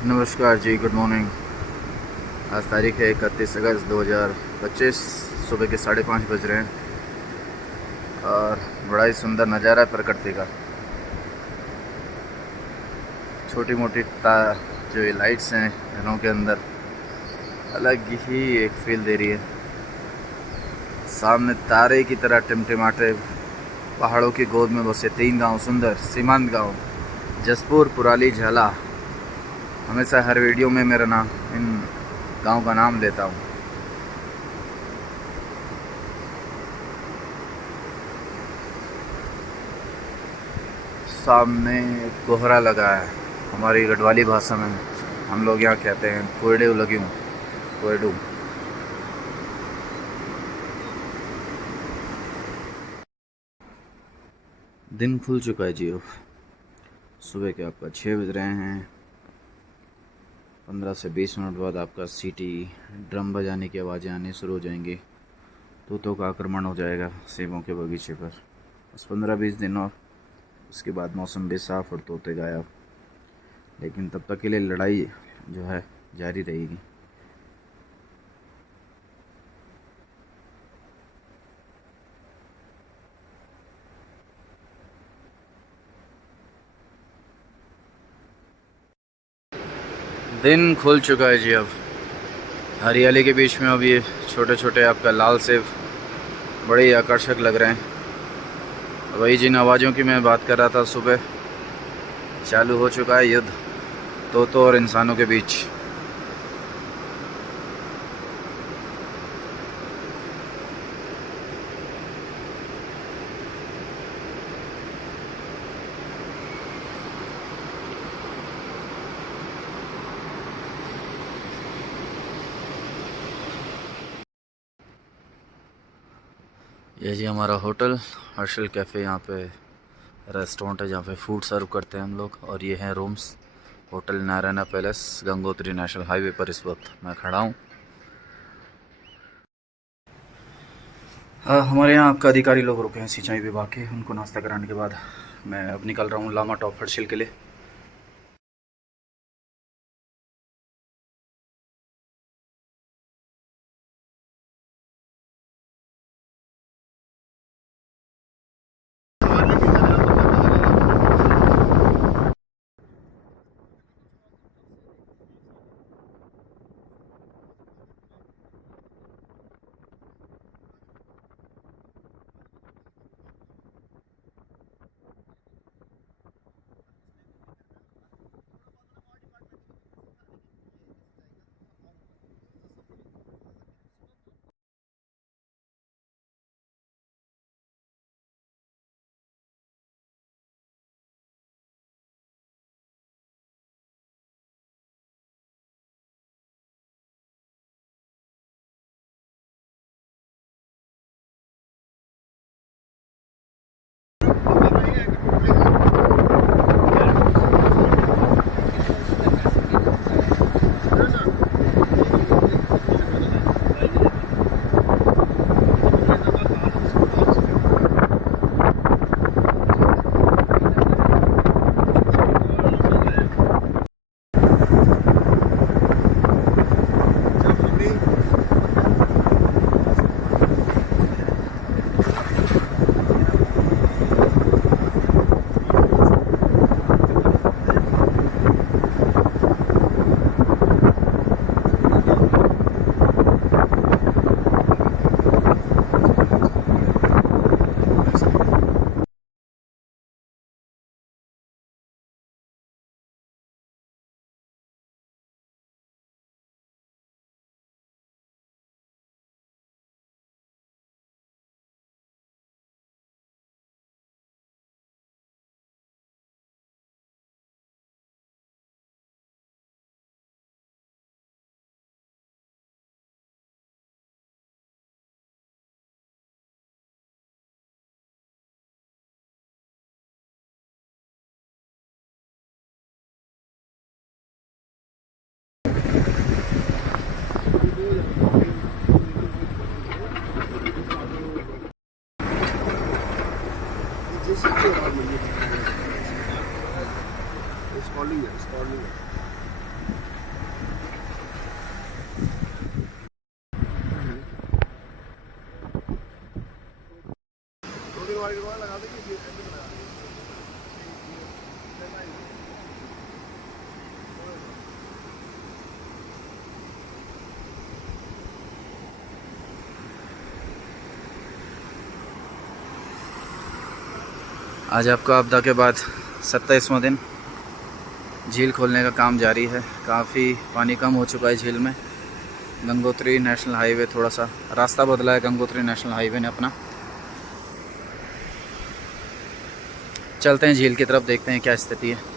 नमस्कार जी, good morning. आज तारीख है 31 अगस्त 2025। सुबह के 5:30 बज रहे हैं और बड़ा ही सुंदर नज़ारा है प्रकृति का। छोटी मोटी जो ये लाइट्स हैं घरों के अंदर अलग ही एक फील दे रही है। सामने तारे की तरह टिमटिमाते पहाड़ों की गोद में बसे 3 गांव सुंदर सीमांत गांव जसपुर, पुराली, झाला। हमेशा हर वीडियो में मेरा नाम इन गांव का नाम लेता हूँ। सामने कोहरा लगा है, हमारी गढ़वाली भाषा में हम लोग यहाँ कहते हैं कोयडे लगी हूँ, कोयडू। दिन खुल चुका है जी। अब सुबह के आपका 6 बज रहे हैं। 15 से 20 मिनट बाद आपका सीटी ड्रम बजाने की आवाज़ें आनी शुरू हो जाएंगी। तोतों का आक्रमण हो जाएगा सेबों के बगीचे पर। बस 15-20 दिन और उसके बाद मौसम भी साफ और तोते गायब। लेकिन तब तक के लिए लड़ाई जो है जारी रहेगी। दिन खुल चुका है जी। अब हरियाली के बीच में अब ये छोटे छोटे आपका लाल सेब बड़े ही आकर्षक लग रहे हैं। वही जिन आवाज़ों की मैं बात कर रहा था सुबह, चालू हो चुका है युद्ध तोतों और इंसानों के बीच। ये जी हमारा होटल हर्षल कैफ़े, यहाँ पे रेस्टोरेंट है जहाँ पे फूड सर्व करते हैं हम लोग। और ये हैं rooms, hotel Narayana palace, Gangotri national highway पर इस वक्त मैं खड़ा हूँ। हमारे यहाँ आपका अधिकारी लोग रुके हैं सिंचाई विभाग के। उनको नाश्ता कराने के बाद मैं अब निकल रहा हूँ लामा टॉप हर्षल के लिए। It's calling. आज आपका आपदा के बाद 27वां दिन। झील खोलने का काम जारी है। काफ़ी पानी कम हो चुका है झील में। गंगोत्री नेशनल हाईवे थोड़ा सा रास्ता बदला है गंगोत्री नेशनल हाईवे ने अपना। चलते हैं झील की तरफ, देखते हैं क्या स्थिति है।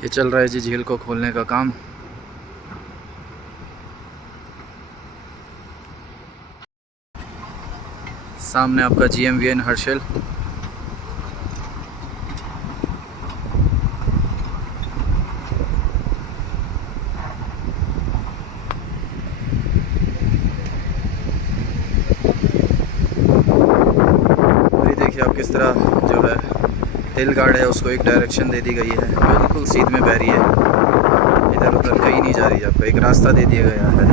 ये चल रहा है जी झील को खोलने का काम। सामने आपका GMVN हर्षिल। ये देखिए आप किस तरह जो है हिल गार्ड है उसको एक डायरेक्शन दे दी गई है, बिल्कुल सीध में बह रही है, इधर उधर कहीं नहीं जा रही है। आपको एक रास्ता दे दिया गया है।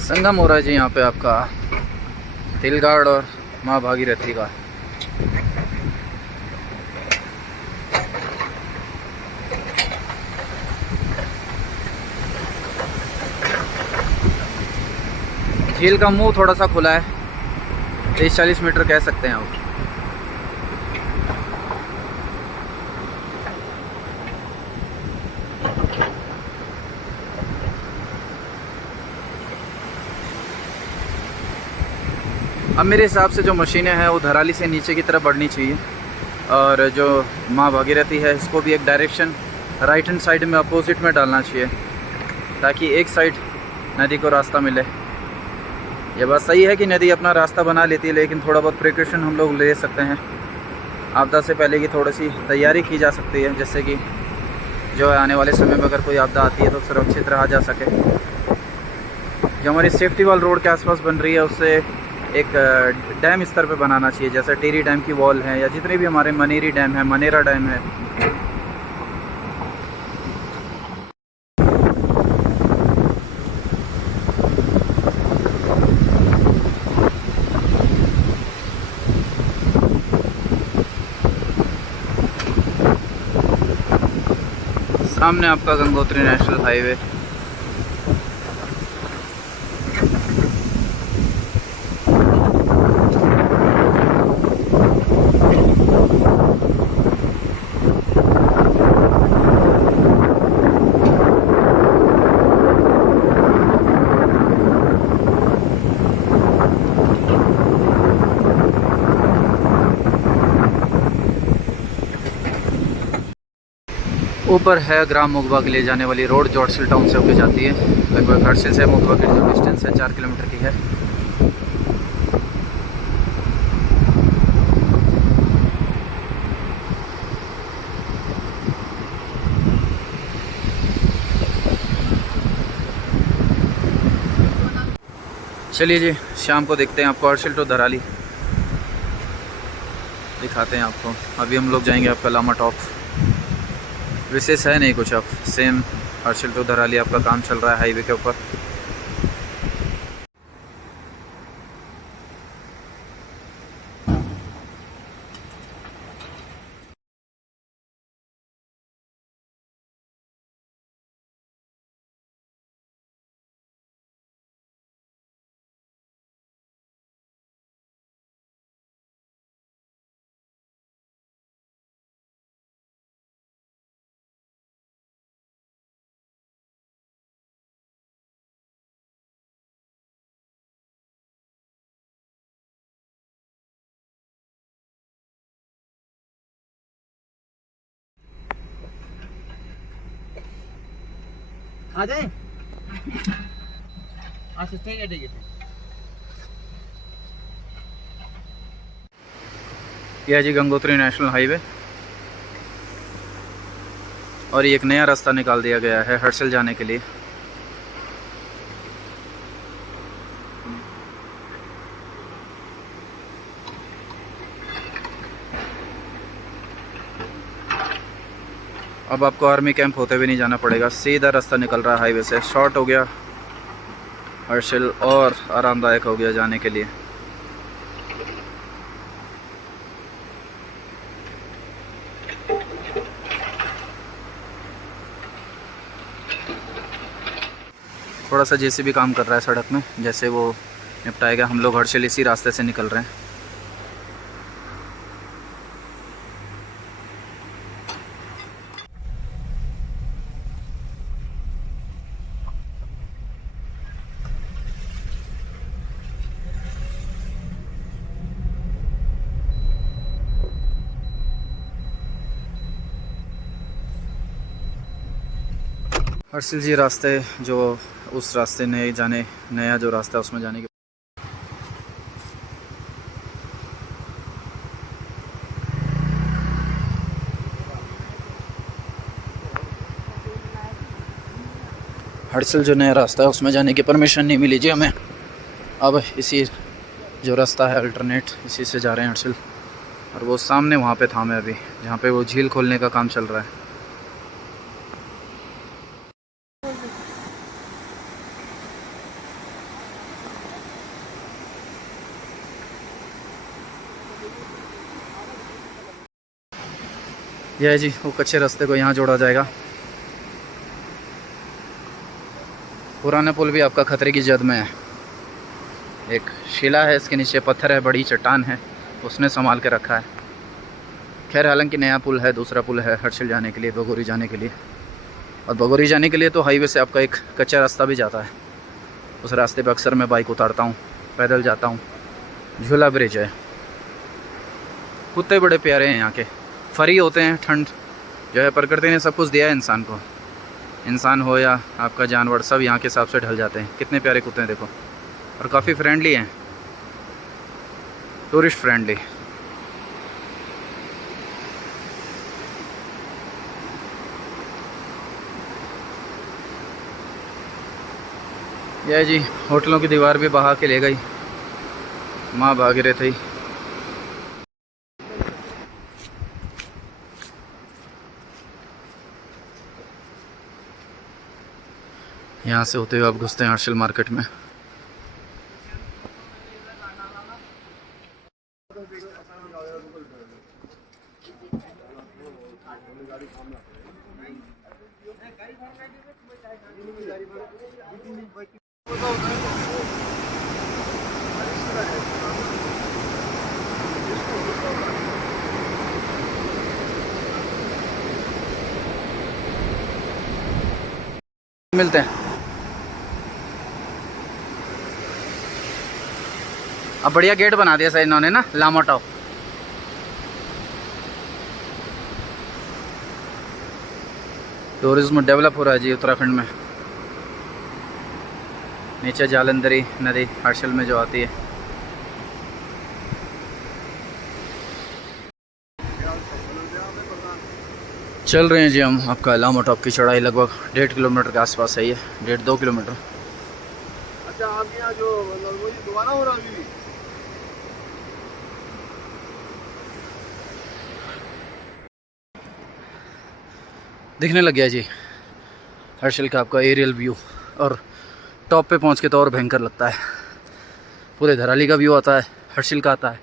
संगम हो रहा है जी यहाँ पे आपका तिलगाड़ और माँ भागीरथी का। झील का मुंह थोड़ा सा खुला है, 30-40 मीटर कह सकते हैं आप। अब मेरे हिसाब से जो मशीनें हैं वो धराली से नीचे की तरफ बढ़नी चाहिए, और जो माँ भागीरथी है इसको भी एक डायरेक्शन राइट हैंड साइड में अपोजिट में डालना चाहिए, ताकि एक साइड नदी को रास्ता मिले। ये बात सही है कि नदी अपना रास्ता बना लेती है, लेकिन थोड़ा बहुत प्रिकॉशन हम लोग ले सकते हैं। आपदा से पहले की थोड़ी सी तैयारी की जा सकती है, जैसे कि जो है आने वाले समय में अगर कोई आपदा आती है तो सुरक्षित रहा जा सके। जो हमारी सेफ्टी वाल रोड के आसपास बन रही है उससे एक डैम स्तर पे बनाना चाहिए, जैसे टिहरी डैम की वॉल है, या जितने भी हमारे मनेरी डैम है, मनेरा डैम है। सामने आपका गंगोत्री नेशनल हाईवे। ऊपर है ग्राम मुगबा के लिए जाने वाली रोड, जो हर्षिल टाउन से होकर जाती है। लगभग हर्षिल से मुगबा की जो डिस्टेंस है 4 किलोमीटर की है। चलिए जी, शाम को देखते हैं आपको हर्षिल टू धराली दिखाते हैं आपको। अभी हम लोग जाएंगे आपका लामा टॉप। विशेष है नहीं कुछ, अब सेम हर्षिल टू धराली आपका काम चल रहा है हाईवे के ऊपर। आ जाए। अच्छा ठीक है ठीक है। यह जी गंगोत्री नेशनल हाईवे। और ये एक नया रास्ता निकाल दिया गया है हर्सिल जाने के लिए। अब आपको आर्मी कैंप होते हुए नहीं जाना पड़ेगा, सीधा रास्ता निकल रहा है हाईवे से। शॉर्ट हो गया हर्सिल और आरामदायक हो गया जाने के लिए। थोड़ा सा जेसीबी काम कर रहा है सड़क में, जैसे वो निपटाएगा। हम लोग हर्सिल इसी रास्ते से निकल रहे हैं। हर्सिल जी रास्ते जो उस रास्ते नए जाने, नया जो रास्ता है उसमें जाने के। हर्सिल जो नया रास्ता है उसमें जाने की परमिशन नहीं मिली जी हमें। अब इसी जो रास्ता है अल्टरनेट, इसी से जा रहे हैं हर्सिल। और वो सामने वहाँ पे था मैं अभी, जहाँ पे वो झील खोलने का काम चल रहा है। यह है जी वो कच्चे रास्ते को यहाँ जोड़ा जाएगा। पुराना पुल भी आपका खतरे की जद में है। एक शिला है, इसके नीचे पत्थर है, बड़ी चट्टान है, उसने संभाल के रखा है। खैर हालांकि नया पुल है, दूसरा पुल है हर्सिल जाने के लिए, बगोरी जाने के लिए। और बगोरी जाने के लिए तो हाईवे से आपका एक कच्चा रास्ता भी जाता है। उस रास्ते पर अक्सर मैं बाइक उतारता हूँ, पैदल जाता हूँ। झूला ब्रिज है। कुत्ते बड़े प्यारे हैं यहाँ के, फरी होते हैं। ठंड जो है प्रकृति ने सब कुछ दिया है इंसान को। इंसान हो या आपका जानवर, सब यहाँ के हिसाब से ढल जाते हैं। कितने प्यारे कुत्ते हैं देखो, और काफ़ी फ्रेंडली हैं, टूरिस्ट फ्रेंडली। यह जी होटलों की दीवार भी बहा के ले गई माँ भागीरथी। यहाँ से होते हुए आप घुसते हैं हर्सिल मार्केट में। मिलते हैं। अब बढ़िया गेट बना दिया सर इन्होंने ना, लामा टॉप। टूरिज्म डेवलप हो रहा है जी उत्तराखंड में। नीचे जालंधरी नदी हर्सिल में जो आती है। चल रहे हैं जी हम। आपका लामा टॉप की चढ़ाई लगभग 1.5 किलोमीटर के आसपास है, ये 1.5-2 किलोमीटर। अच्छा आपके यहाँ जो दोबारा हो रहा है दिखने लग गया जी हर्सिल का आपका एरियल व्यू। और टॉप पे पहुंच के तो और भयंकर लगता है। पूरे धराली का व्यू आता है, हर्सिल का आता है।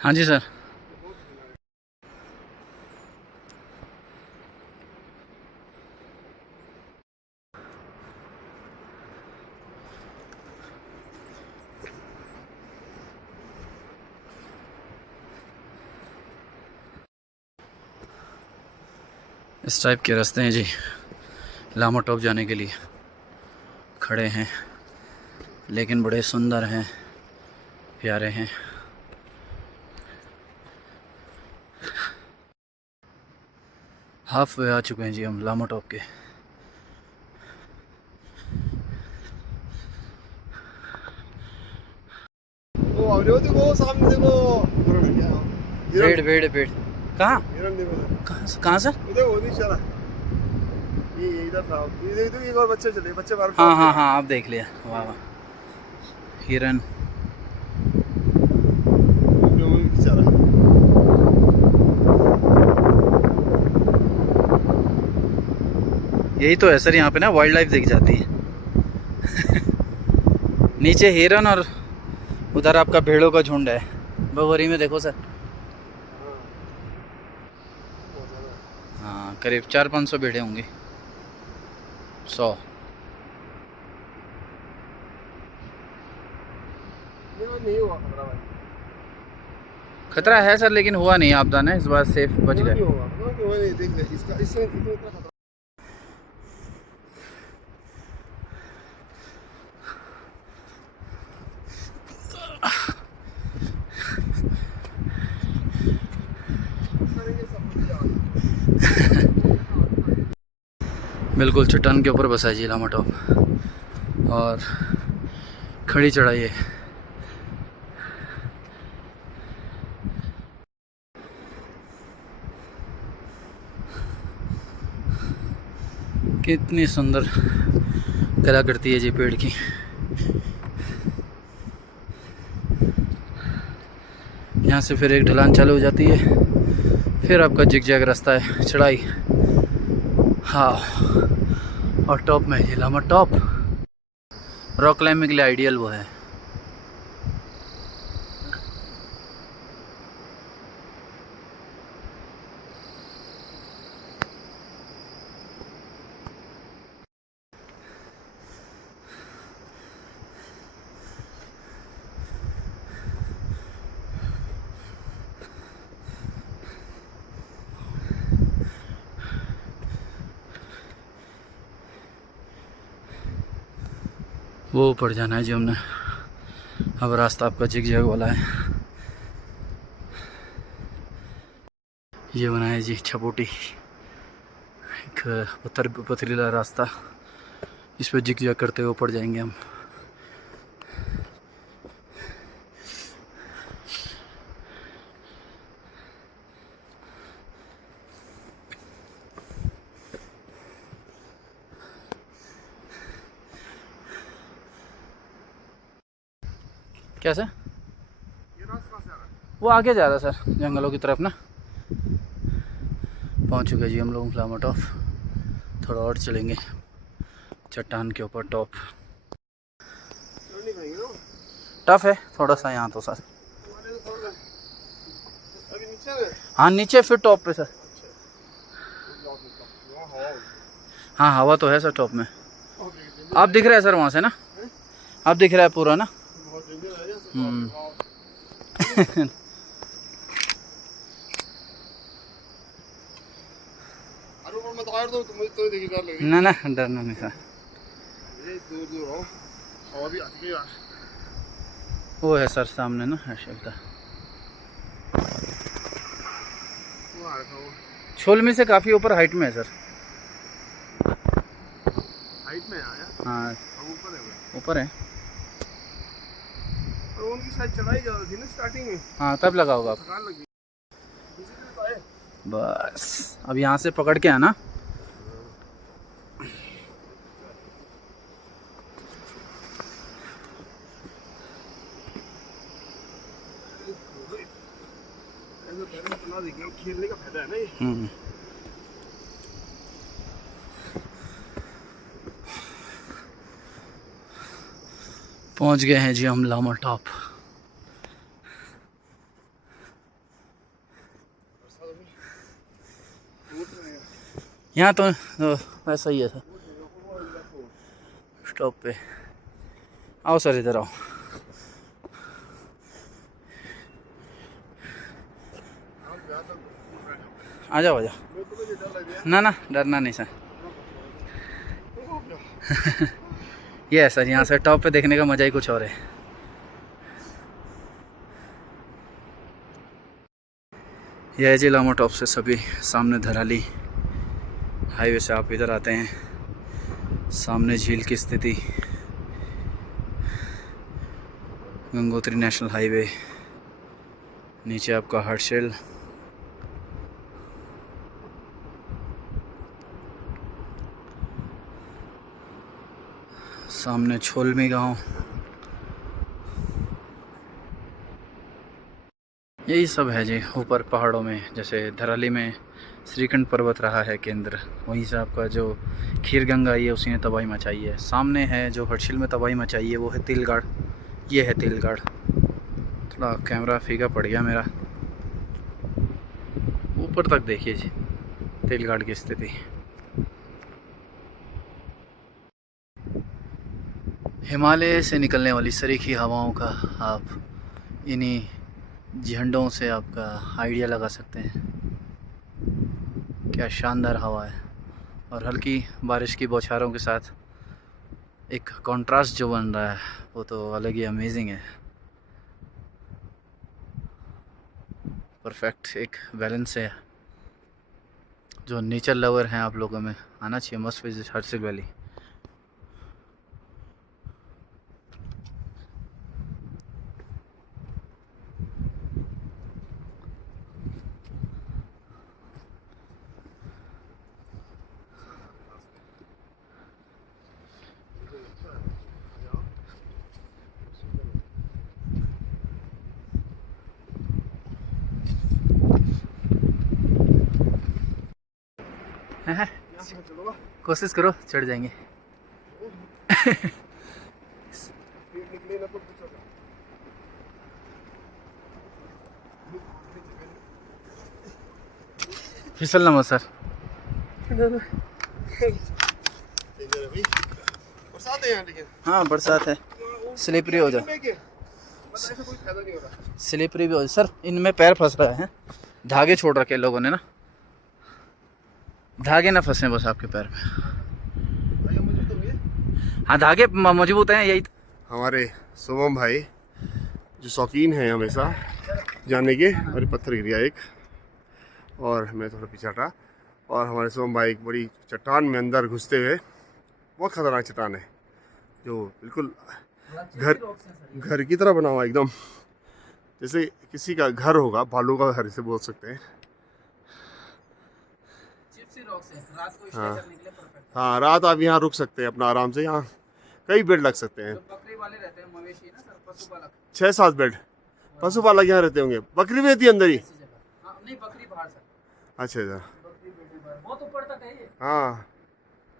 हाँ जी सर। इस टाइप के रास्ते हैं जी लामा टॉप जाने के लिए। खड़े हैं लेकिन बड़े सुंदर हैं, प्यारे हैं। हाफ वे आ चुके हैं जी हम लामा टॉप के। रहे हो देखो सामने देखो भेड़ भेड़ भेड़ कहाँ हिरन देखो कहाँ सर? देखो वो नहीं चला ये इधर था ये देखो एक और बच्चे चले बच्चे बाहर हाँ हाँ हाँ आप देख लिया। वाह वाह हिरन। बेचारा यही तो है सर यहाँ पे ना वाइल्ड लाइफ दिख जाती है। नीचे हिरन और उधर आपका भेड़ों का झुंड है। बगोरी में देखो सर। हाँ करीब 400-500 भेड़े होंगे 100। नहीं हुआ खतरा भाई खतरा है सर लेकिन हुआ नहीं आपदा ने इस बार सेफ बच गए। नहीं होगा देख ले इसका इसमें इतना खतरा बिल्कुल चट्टान के ऊपर बसा है जी लामा टॉप और खड़ी चढ़ाई है। कितनी सुंदर कलाकृति है जी पेड़ की। यहाँ से फिर एक ढलान चालू हो जाती है फिर आपका जिगजैग रास्ता है चढ़ाई। हाँ और टॉप में है लामा टॉप। रॉक क्लाइंबिंग के लिए आइडियल वो है। वो ऊपर जाना है जी हमने। अब रास्ता आपका जिगजैग वाला है। ये बना है जी छपोटी एक पथरीला रास्ता। इस पर जिगजैग करते हुए ऊपर जाएंगे हम। क्या सर? ये रास्ता से आ रहा है वो आगे जा रहा है सर जंगलों की तरफ ना। पहुंच चुके जी हम लोग लामा टॉप। थोड़ा और चलेंगे चट्टान के ऊपर टॉप। चढ़ नहीं पाएंगे ना टफ है थोड़ा सा यहाँ तो सर। हमारे तो थोड़ा अभी नीचे है हाँ नीचे फिर टॉप पे सर। हाँ हवा तो है सर टॉप में। आप दिख रहा है सर वहाँ से ना? आप दिख रहा है पूरा ना? ना ना डरना नहीं सर। दूर दूर हो हवा भी आती है यार। वो है सर सामने ना है शब्द। वो आ रहा है छोलमी से काफ़ी ऊपर हाइट में है सर। हाइट में आया हाँ हम ऊपर है ऊपर है। और उनकी शायद चढ़ाई ज़्यादा थी ना स्टार्टिंग में। हाँ तब लगा होगा। थकान लगी तो आए बस अब यहाँ से पकड़ के आना। बना देंगे खेलने का फायदा है ना ये। पहुंच गए हैं जी हम लामा टॉप। यहाँ तो वैसा ही है सर स्टॉप पे। आओ सर इधर आओ। आ जाओ आ जाओ। ना ना डरना नहीं सर। ये है सर यहाँ से टॉप पे देखने का मज़ा ही कुछ और है। यह है जी लामा टॉप से सभी सामने धराली हाईवे से आप इधर आते हैं। सामने झील की स्थिति गंगोत्री नेशनल हाईवे, नीचे आपका हर्षिल, सामने छोलमी गांव। यही सब है जी ऊपर पहाड़ों में। जैसे धराली में श्रीकंठ पर्वत रहा है केंद्र, वहीं से आपका जो खीर गंगा आई है उसी ने तबाही मचाई है। सामने है जो हर्षिल में तबाही मचाई है वो है तिलगाड़। ये है तिलगाड़। थोड़ा कैमरा फीका पड़ गया मेरा, ऊपर तक देखिए जी तिलगाड़ की स्थिति। हिमालय से निकलने वाली सरीखी हवाओं का आप इन्हीं झंडों से आपका आइडिया लगा सकते हैं। क्या शानदार हवा है, और हल्की बारिश की बौछारों के साथ एक कंट्रास्ट जो बन रहा है वो तो अलग ही अमेजिंग है। परफेक्ट एक बैलेंस है। जो नेचर लवर हैं आप लोगों में आना चाहिए, मस्ट विजिट हर्षिल वैली। हैं? कोशिश करो, चढ़ जाएंगे। फिसलना मत सर। बरसात है यहाँ, लेकिन हाँ बरसात है, स्लिपरी हो जाए, स्लिपरी भी हो जाए। सर इनमें पैर फंस रहा है, धागे छोड़ रखे लोगों ने ना, धागे ना फंसे बस आपके पैर में। हाँ धागे मजबूत हैं यही। हमारे शुभम भाई जो शौकीन हैं हमेशा जाने के, और पत्थर गिर गया एक और मैं थोड़ा पीछे हटा, और हमारे शुभम भाई एक बड़ी चट्टान में अंदर घुसते हुए, बहुत खतरनाक चट्टान है जो बिल्कुल घर की तरह बना हुआ एकदम, जैसे किसी का घर होगा, भालू का घर से बोल सकते हैं। हाँ हाँ, रात आप यहाँ रुक सकते हैं अपना आराम से, यहाँ कई बेड लग सकते हैं। बकरी वाले रहते हैं मवेशी ना सर, पशुपालक 6-7 बेड पशुपालक यहाँ रहते होंगे। बकरी भी रहती है अंदर ही? नहीं बकरी बाहर सर। अच्छा अच्छा, बहुत ऊपर तक है ये। हाँ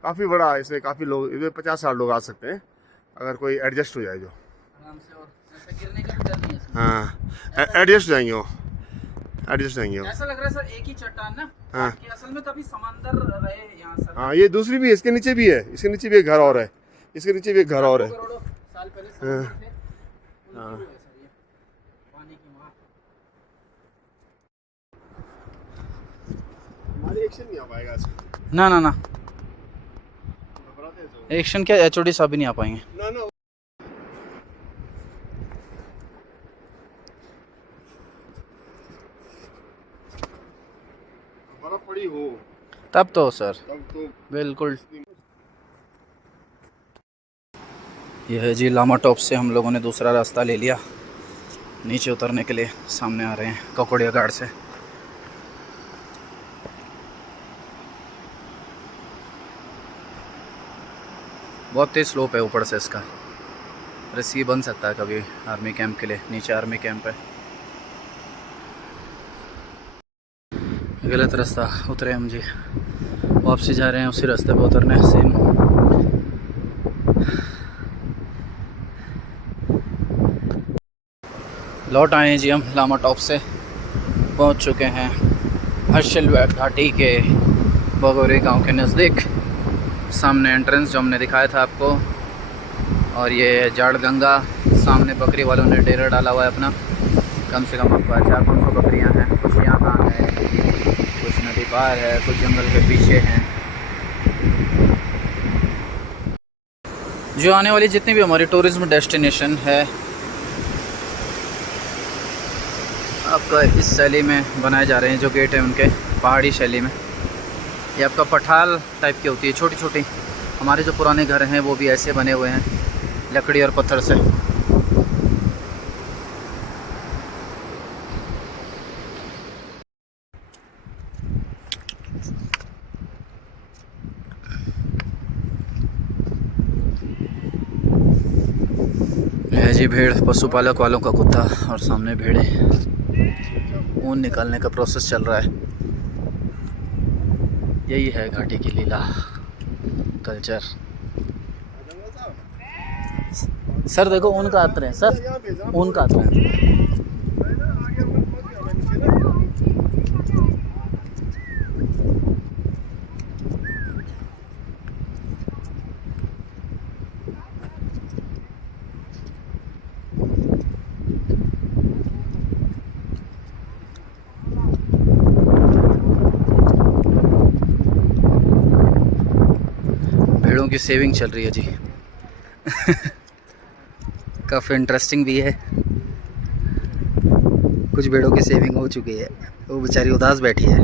काफ़ी बड़ा है, इसमें काफ़ी लोग, इसमें 50-60 लोग आ सकते हैं अगर कोई एडजस्ट हो जाए जो। आराम से, और ऐसे गिरने का भी डर नहीं है इसमें। हाँ एडजस्ट हो जाएंगे वो, एडजस्ट हो जाएंगे वो। ऐसा लग रहा है सर एक ही चट्टान ना, हाँ कि असल में कभी समंदर रहे यहाँ सर। हाँ, ये दूसरी भी है, इसके नीचे भी है, इसके नीचे भी एक घर और है, इसके नीचे भी एक घर और है। करोड़ों साल पहले समंदर थे, हाँ उनकी है सर ये पानी की मार। हमारी एक्शन नहीं आ पाएगा इसमें। ना ना ना, एक्शन क्या, एचओडी साहब भी नहीं आ पाएंगे। ना ना, बर्फ पड़ी हो तब तो सर तब तो बिल्कुल। यह है जी लामा टॉप से हम लोगों ने दूसरा रास्ता ले लिया नीचे उतरने के लिए। सामने आ रहे हैं ककोड़िया घाट से। बहुत तेज स्लोप है ऊपर से इसका, रिस्की बन सकता है कभी आर्मी कैंप के लिए। नीचे आर्मी कैंप है। गलत रास्ता उतरे हम जी, वापसी जा रहे हैं उसी रास्ते पर उतरने सेम। लौट आए हैं जी हम लामा टॉप से, पहुंच चुके हैं हर्षिल घाटी के बगोरी गांव के नज़दीक। सामने एंट्रेंस जो हमने दिखाया था आपको, और ये जाड़ गंगा। सामने बकरी वालों ने डेरा डाला हुआ है अपना, कम से कम आपका 400-500 बकरियां हैं। कुछ यहाँ है, कुछ नदी पार है, कुछ जंगल के पीछे हैं। जो आने वाली जितनी भी हमारी टूरिज्म डेस्टिनेशन है आपका इस शैली में बनाए जा रहे हैं। जो गेट है उनके पहाड़ी शैली में, ये आपका पठाल टाइप की होती है, छोटी छोटी। हमारे जो पुराने घर हैं वो भी ऐसे बने हुए हैं, लकड़ी और पत्थर से। जी भेड़ पशुपालक वालों का कुत्ता और सामने भेड़े। ऊन निकालने का प्रोसेस चल रहा है। यही है घाटी की लीला कल्चर। सर देखो ऊन का आत्र है सर, ऊन का आत्र है। भेड़ों की सेविंग चल रही है जी। काफ़ी इंटरेस्टिंग भी है। कुछ भेड़ों की सेविंग हो चुकी है, वो बेचारी उदास बैठी है,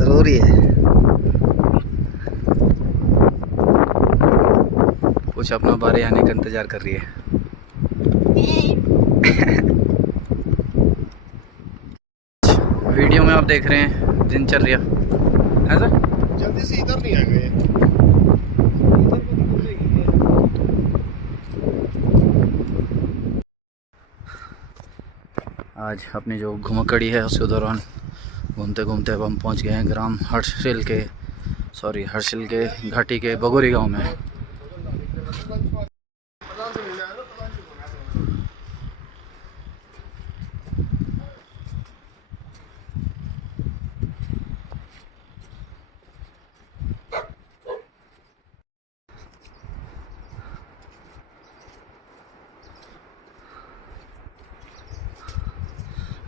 रो रही है। कुछ अपना बारे आने का इंतजार कर रही है। वीडियो में आप देख रहे हैं दिनचर्या है सर। जल्दी से इधर नहीं आ गए। आज अपनी जो घुमकड़ी है उसके दौरान घूमते घूमते अब हम पहुंच गए हैं ग्राम हर्षिल के घाटी के बगोरी गांव में।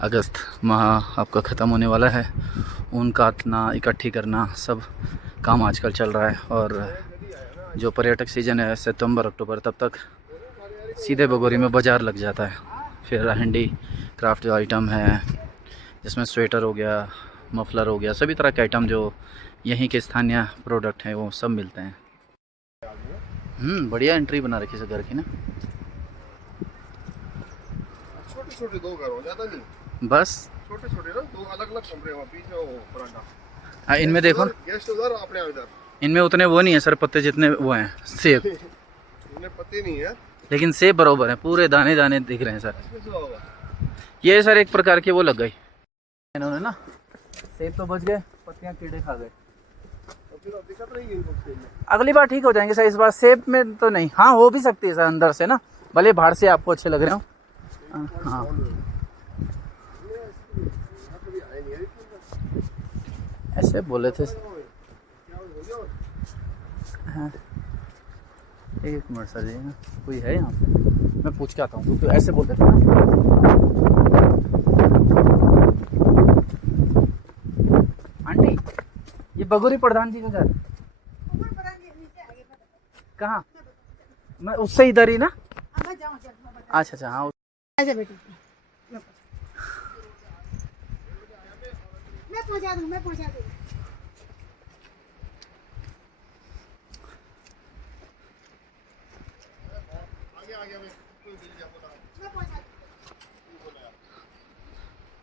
अगस्त माह आपका ख़त्म होने वाला है। ऊन काटना, इकट्ठी करना सब काम आजकल चल रहा है। और जो पर्यटक सीज़न है सितंबर अक्टूबर, तब तक सीधे बगोरी में बाज़ार लग जाता है। फिर हैंडी क्राफ्ट जो आइटम है, जिसमें स्वेटर हो गया, मफलर हो गया, सभी तरह के आइटम जो यहीं के स्थानीय प्रोडक्ट हैं वो सब मिलते हैं। बढ़िया एंट्री बना रखी है घर की ना। छोटे छोटे दो घर हो, ज़्यादा नहीं, बस छोटे छोटे ना, दो अलग अलग कमरे हैं, बीच में वो बरामदा। हाँ, इनमें देखो गेस्ट उधर, अपने इधर। इनमें उतने वो नहीं है सर पत्ते जितने वो हैं सेब। इनमें पत्ते नहीं है, लेकिन सेब बराबर है, पूरे दाने दाने दिख रहे हैं सर। ये सर एक प्रकार की वो लग गई इन्होंने ना। सेब तो बच गए, पत्तियां कीड़े खा गए। दिक्कत नहीं इनको सेब में। अगली बार ठीक हो जाएंगे सर, इस बार सेब में तो नहीं। हाँ हो भी सकती है सर अंदर से ना, भले बाहर से आपको अच्छे लग रहे हो। हाँ ऐसे बोले थे। हाँ एक मिनट सर जी ना, कोई है यहाँ पे, मैं पूछ के आता हूँ, क्योंकि ऐसे बोलते थे ना। आंटी ये बगोरी प्रधान जी का घर कहाँ? मैं उससे इधर ही ना। अच्छा अच्छा हाँ बेटी मैं पहुंचा दूँ।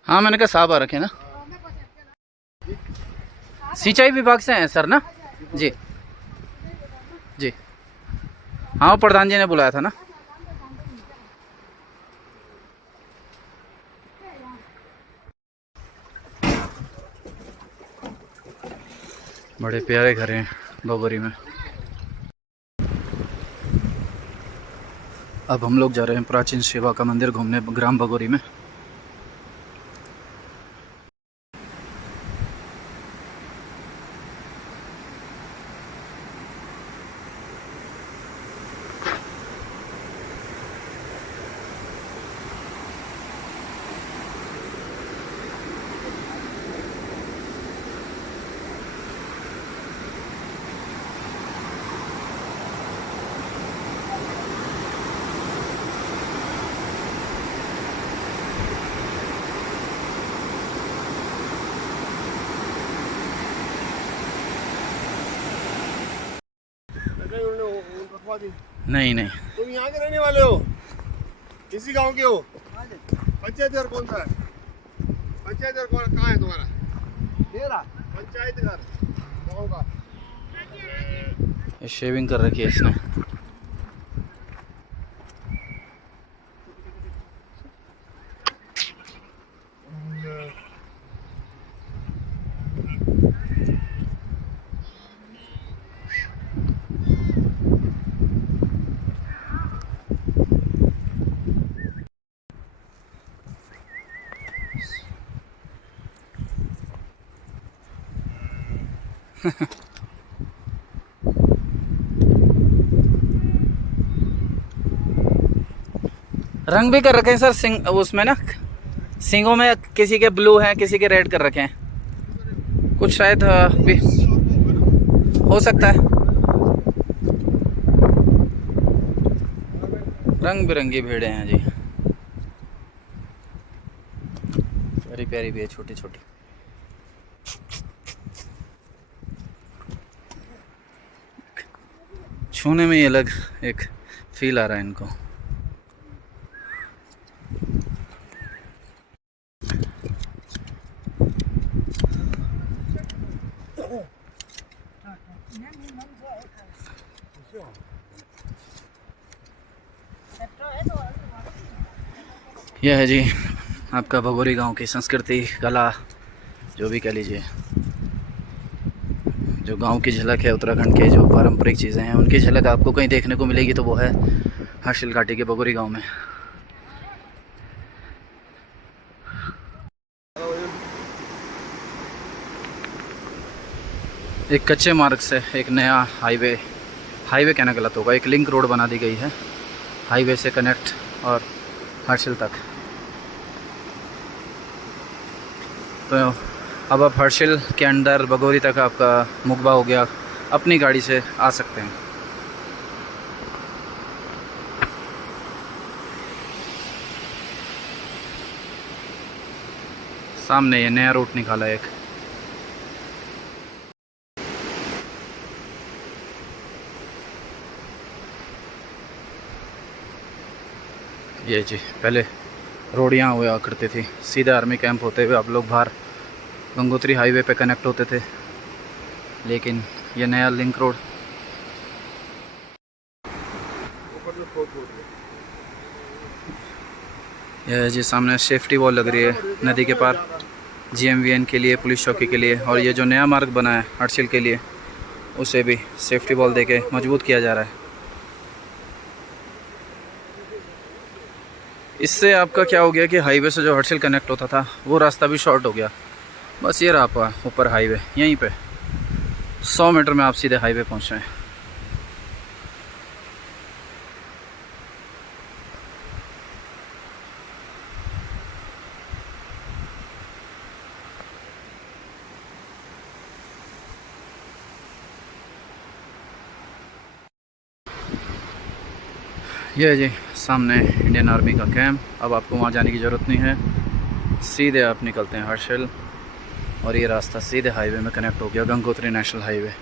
हाँ मैंने कहा साहब आ रखे ना। सिंचाई विभाग से हैं सर ना जी जी। हाँ प्रधान जी ने बुलाया था ना। बड़े प्यारे घर हैं बगोरी में। अब हम लोग जा रहे हैं प्राचीन शिवा का मंदिर घूमने ग्राम बगोरी में। नहीं नहीं तुम यहाँ के रहने वाले हो? किसी गांव के हो? पंचायत घर कौन सा है? पंचायत घर कहाँ है तुम्हारा? मेरा पंचायत घर गाँव का। ये शेविंग कर रखी है इसने। रंग भी कर रखे हैं सर सिंग उसमें ना, सिंगों में किसी के ब्लू हैं, किसी के रेड कर रखे हैं, कुछ शायद भी हो सकता है। रंग बिरंगी भेड़े हैं जी, प्यारी प्यारी भी है, छोटी छोटी। छूने में ही अलग एक फील आ रहा है इनको। यह है जी आपका भगोरी गांव की संस्कृति, कला, जो भी कह लीजिए। जो गांव की झलक है, उत्तराखंड के जो पारंपरिक चीज़ें हैं उनकी झलक आपको कहीं देखने को मिलेगी तो वो है हर्षिल घाटी के भगोरी गांव में। एक कच्चे मार्ग से एक नया हाईवे कहना गलत होगा, एक लिंक रोड बना दी गई है हाईवे से कनेक्ट और हर्षिल तक। तो अब आप हर्षिल के अंदर भगोरी तक आपका मुकबा हो गया, अपनी गाड़ी से आ सकते हैं। सामने ये नया रूट निकाला एक। ये जी पहले रोड यहाँ हुआ करती थी, सीधे आर्मी कैंप होते हुए आप लोग बाहर गंगोत्री हाईवे पे कनेक्ट होते थे, लेकिन ये नया लिंक रोड। यह जी सामने सेफ्टी वॉल लग रही है नदी के पार, GMVN के लिए, पुलिस चौकी के लिए, और ये जो नया मार्ग बना है हर्षिल के लिए उसे भी सेफ्टी वॉल देके मजबूत किया जा रहा है। इससे आपका क्या हो गया कि हाईवे से जो हर्षिल कनेक्ट होता था वो रास्ता भी शॉर्ट हो गया। बस ये रहा आपका ऊपर हाईवे, यहीं पे 100 मीटर में आप सीधे हाईवे पहुँच रहे हैं। ये जी सामने इंडियन आर्मी का कैंप। अब आपको वहाँ जाने की ज़रूरत नहीं है, सीधे आप निकलते हैं हर्षिल और ये रास्ता सीधे हाईवे में कनेक्ट हो गया, गंगोत्री नेशनल हाईवे।